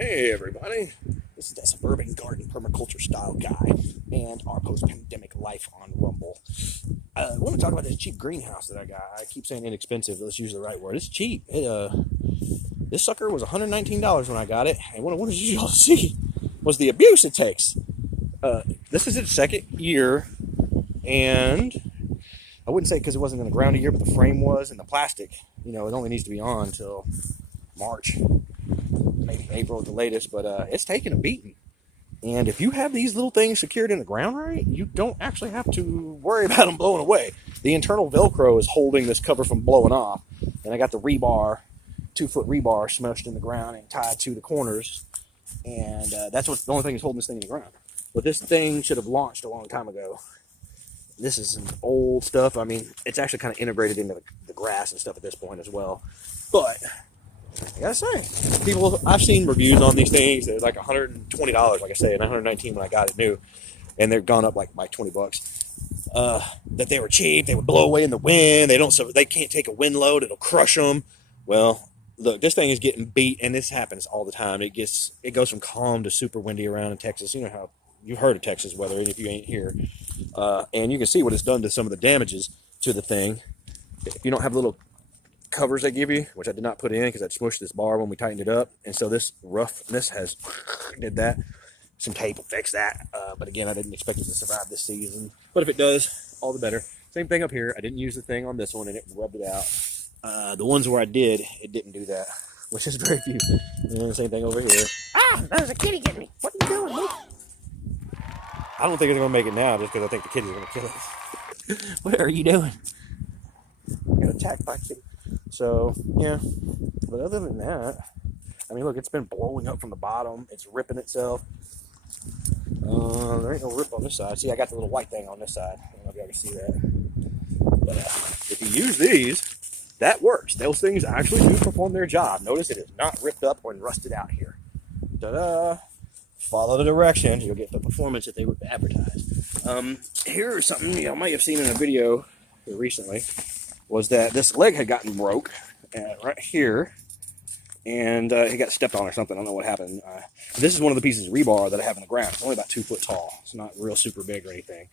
Hey everybody, this is that suburban garden permaculture style guy and our post-pandemic life on Rumble. I want to talk about this cheap greenhouse that I got. I keep saying inexpensive, let's use the right word. It's cheap. This sucker was $119 when I got it, and what I wanted you all to see was the abuse it takes. This is its second year, and I wouldn't say because it wasn't in the ground a year, but the frame was, and the plastic, it only needs to be on until March. Maybe April at the latest, but it's taking a beating. And if you have these little things secured in the ground right, you don't actually have to worry about them blowing away. The internal Velcro is holding this cover from blowing off, and I got the rebar, 2-foot rebar smushed in the ground and tied to the corners, and that's what the only thing is holding this thing in the ground. But this thing should have launched a long time ago. This is some old stuff. I mean, it's actually kind of integrated into the grass and stuff at this point as well. But I gotta say, I've seen reviews on these things. They're like $120, like I say, and $119 when I got it new, and they're gone up like by $20. That they were cheap. They would blow away in the wind. They can't take a wind load. It'll crush them. Well, look, this thing is getting beat, and this happens all the time. It goes from calm to super windy around in Texas. You know how you've heard of Texas weather, and if you ain't here, and you can see what it's done to some of the damages to the thing. If you don't have little covers they give you, which I did not put in because I smushed this bar when we tightened it up, and so this roughness has did that. Some tape will fix that, but again, I didn't expect it to survive this season, but if it does, all the better. Same thing up here. I didn't use the thing on this one, and it rubbed it out. The ones where I did, it didn't do that, which is very few. And same thing over here. There's a kitty getting me. What are you doing, mate? I don't think it's gonna make it now, just because I think the kitty's gonna kill it. What are you doing? I got attacked by a kitty. So, yeah, but other than that, I mean, look, it's been blowing up from the bottom. It's ripping itself. There ain't no rip on this side. See, I got the little white thing on this side. I don't know if y'all can see that. But if you use these, that works. Those things actually do perform their job. Notice it is not ripped up or rusted out here. Ta-da! Follow the directions. You'll get the performance that they would advertise. Here's something you might have seen in a video recently. Was that this leg had gotten broke right here, and it got stepped on or something. I don't know what happened. This is one of the pieces of rebar that I have in the ground. It's only about 2 foot tall. It's not real super big or anything.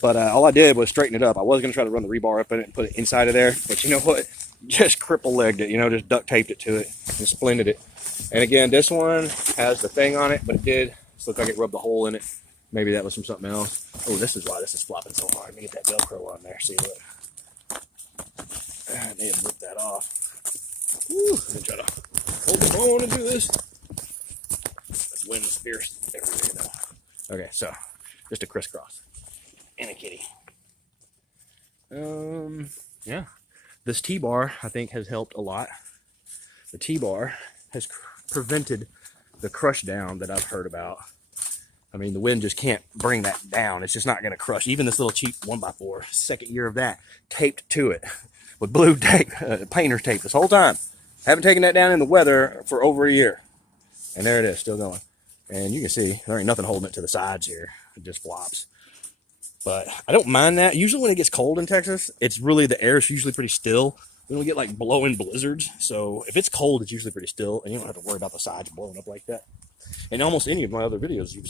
But all I did was straighten it up. I was going to try to run the rebar up in it and put it inside of there, but you know what? Just cripple-legged it, just duct taped it to it and splinted it. And again, this one has the thing on it, but it did look like it rubbed a hole in it. Maybe that was from something else. Oh, this is why this is flopping so hard. Let me get that Velcro on there. See what? I may have ripped that off. Woo, let me try to hold the phone and do this. This wind is fierce every day though. Okay, so just a crisscross and a kitty. Yeah, this T-bar I think has helped a lot. The T-bar has prevented the crush down that I've heard about. I mean, the wind just can't bring that down. It's just not going to crush. Even this little cheap 1x4, second year of that, taped to it with blue tape, painter's tape this whole time. Haven't taken that down in the weather for over a year. And there it is, still going. And you can see, there ain't nothing holding it to the sides here. It just flops. But I don't mind that. Usually when it gets cold in Texas, the air is usually pretty still. We don't get like blowing blizzards. So if it's cold, it's usually pretty still. And you don't have to worry about the sides blowing up like that. And almost any of my other videos if you've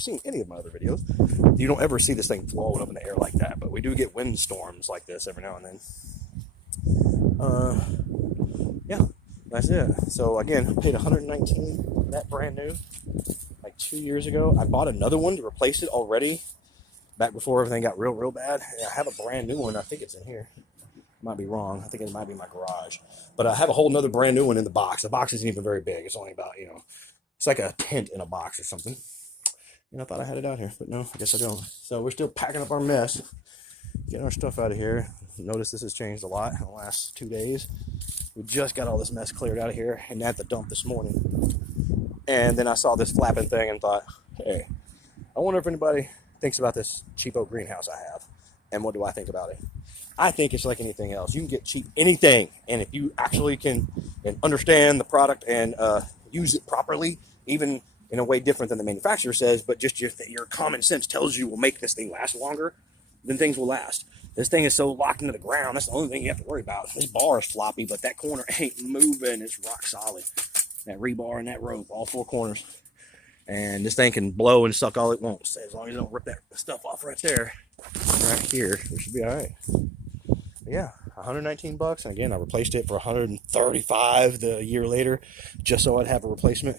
seen any of my other videos, you don't ever see this thing blowing up in the air like that. But we do get windstorms like this every now and then. Yeah, that's it. So again, I paid $119 for that brand new like 2 years ago. I bought another one to replace it already back before everything got real bad. I have a brand new one. I think it's in here. Might be wrong. I think it might be in my garage. But I have a whole nother brand new one in the box. The box isn't even very big. It's only about, it's like a tent in a box or something. And I thought I had it out here, but no, I guess I don't. So we're still packing up our mess, getting our stuff out of here. Notice this has changed a lot in the last 2 days. We just got all this mess cleared out of here and at the dump this morning. And then I saw this flapping thing and thought, hey, I wonder if anybody thinks about this cheapo greenhouse I have. And what do I think about it? I think it's like anything else. You can get cheap anything. And if you actually can understand the product and use it properly, even in a way different than the manufacturer says, but just your common sense tells you will make this thing last longer, then things will last. This thing is so locked into the ground, that's the only thing you have to worry about. This bar is floppy, but that corner ain't moving. It's rock solid. that rebar and that rope, all 4 corners. And this thing can blow and suck all it wants. As long as you don't rip that stuff off right there, right here, it should be all right. But yeah, 119 bucks. And again, I replaced it for 135 the year later, just so I'd have a replacement.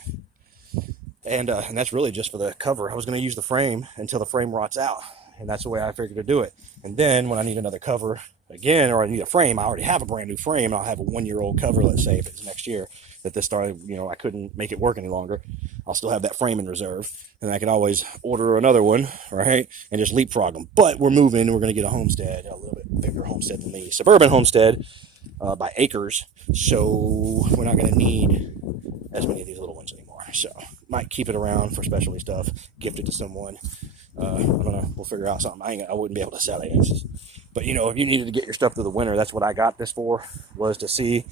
And that's really just for the cover. I was going to use the frame until the frame rots out, and that's the way I figured to do it. And then when I need another cover again, or I need a frame, I already have a brand new frame. I'll have a 1-year-old cover, let's say, if it's next year that this started, I couldn't make it work any longer. I'll still have that frame in reserve, and I can always order another one, right, and just leapfrog them. But we're moving, and we're going to get a homestead, a little bit bigger homestead than the suburban homestead by acres, so we're not going to need as many of these little ones anymore. So might keep it around for specialty stuff, gift it to someone. I don't know. We'll figure out something. I wouldn't be able to sell it. But if you needed to get your stuff through the winter, that's what I got this for, was to see.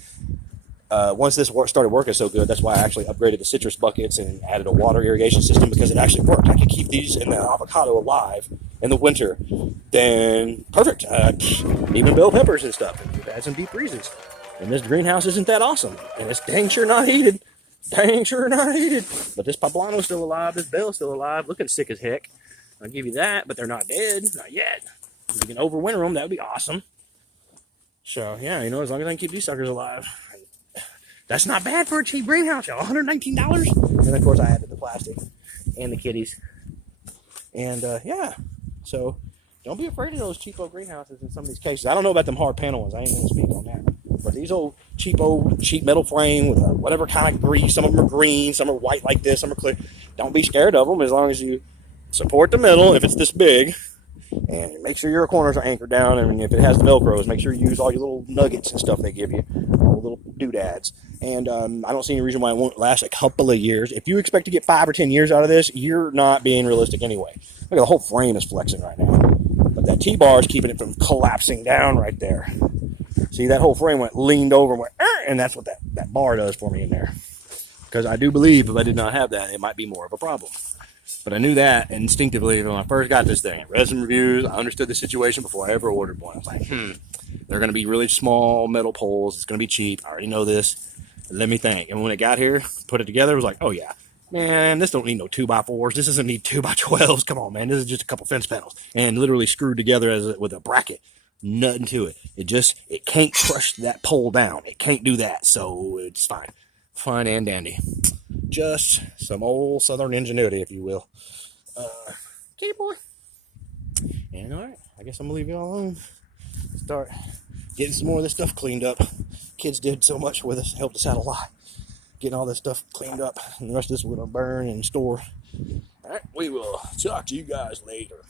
Once this started working so good, that's why I actually upgraded the citrus buckets and added a water irrigation system, because it actually worked. I could keep these in the avocado alive in the winter. Then perfect. Even bell peppers and stuff. We've had some deep freezes. And this greenhouse isn't that awesome. And it's dang sure not heated. Dang sure not heated. But this poblano's still alive. This bell's still alive. Looking sick as heck. I'll give you that, but they're not dead. Not yet. If you can overwinter them, that would be awesome. So, yeah, as long as I can keep these suckers alive. That's not bad for a cheap greenhouse, y'all. $119. And, of course, I added the plastic and the kitties. And, yeah. So, don't be afraid of those cheapo greenhouses in some of these cases. I don't know about them hard panel ones. I ain't going to speak on that. But these old cheap metal frame with whatever kind of grease. Some of them are green, some are white like this, some are clear. Don't be scared of them as long as you support the middle if it's this big. And make sure your corners are anchored down. And if it has the Velcros, make sure you use all your little nuggets and stuff they give you. All the little doodads. And I don't see any reason why it won't last a couple of years. If you expect to get 5 or 10 years out of this, you're not being realistic anyway. Look at the whole frame is flexing right now. But that T-bar is keeping it from collapsing down right there. See, that whole frame leaned over and went, and that's what that bar does for me in there. Because I do believe if I did not have that, it might be more of a problem. But I knew that instinctively when I first got this thing. I read some reviews. I understood the situation before I ever ordered one. I was like, they're going to be really small metal poles. It's going to be cheap. I already know this. Let me think. And when it got here, put it together, it was like, oh, yeah. Man, this don't need no 2x4s. This doesn't need 2x12s. Come on, man. This is just a couple fence panels. And literally screwed together with a bracket. Nothing to it. It can't crush that pole down. It can't do that. So it's fine. Fine and dandy. Just some old southern ingenuity, if you will. Okay, boy. And all right, I guess I'm gonna leave you all alone. Start getting some more of this stuff cleaned up. Kids did so much with us, helped us out a lot. Getting all this stuff cleaned up, and the rest of this we're gonna burn and store. All right, we will talk to you guys later.